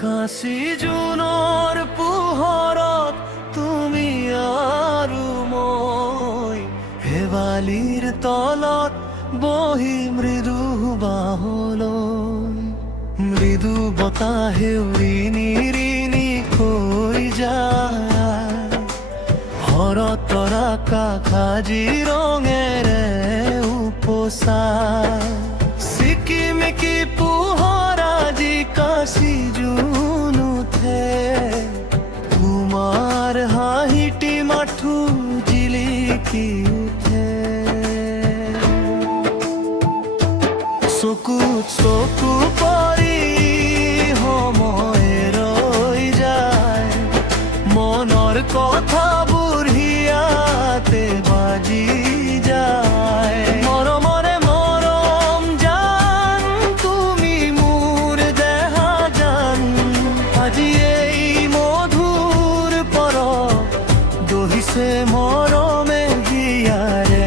কাশী জুনৰ পোহৰত তুমি আৰু মই হেৱালিৰ তলত বহি মৃদু বাহলৈ মৃদু বতাহে উৰি নিৰিনি কৈ যায় শৰতৰ আকাশী ৰঙেৰে উপচাই চিকিমিকি পোহৰ আজি কাশী জুন উঠে তোমাৰ হাঁহিটি মাথো জিলিকি উঠে চকুত চকু পৰি সময় ৰৈ যায় মনৰ কথাবোৰ হিয়াতে বাজি যায় মৰমৰে মৰম জান তুমি মোৰ দেহা জান আজি এই মধুৰ পৰশ দহিছে মৰমে হিয়াৰে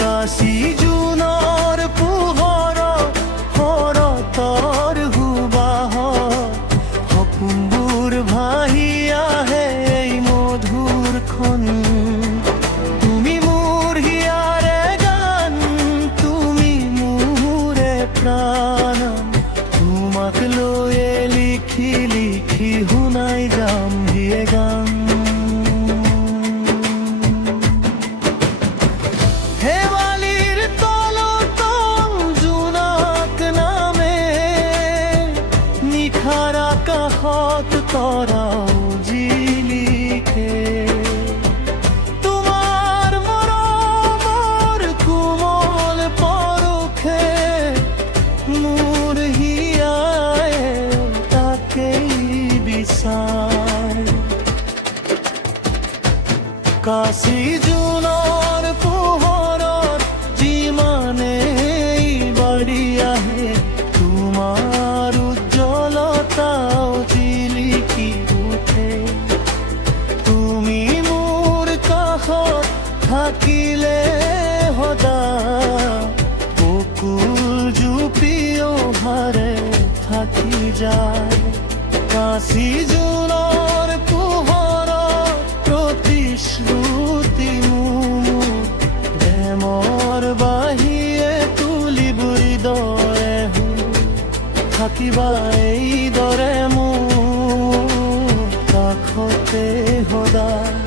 কাশী জুনৰ পোহৰত শৰতৰ সুবাসত সপোনবোৰ ভাহি আহে এই মধুৰখন তুমি মোৰ হিয়াৰে গান তুমি মোৰে প্ৰাণ তোমাক লৈয়ে লিখি লিখি শুনাই যাম হিয়ে গান হেৱালিৰ তলত জোনাক নামে নিশাৰ আকাশত তৰাও জিলিকে তোমাৰ মৰমৰ কোমল পৰশে মোৰ হিয়াই তাকেই বিচাৰ কাশী জুনৰ পোহৰত যিমানেই বাঢ়ি আহে তোমাৰ উজ্জ্বলতাও জিলিকি উঠে তুমি মোৰ কাষত থাকিলে সদায় বকুল জুপি অহাৰে থাকি যায় কাশী জুনৰ পোহৰত প্ৰতিশ্ৰুতি মোৰ প্ৰেমৰ বাহিৰে তুলিব হৃদয়ে থাকিবা এইদৰে মোৰ কাষতে সদায়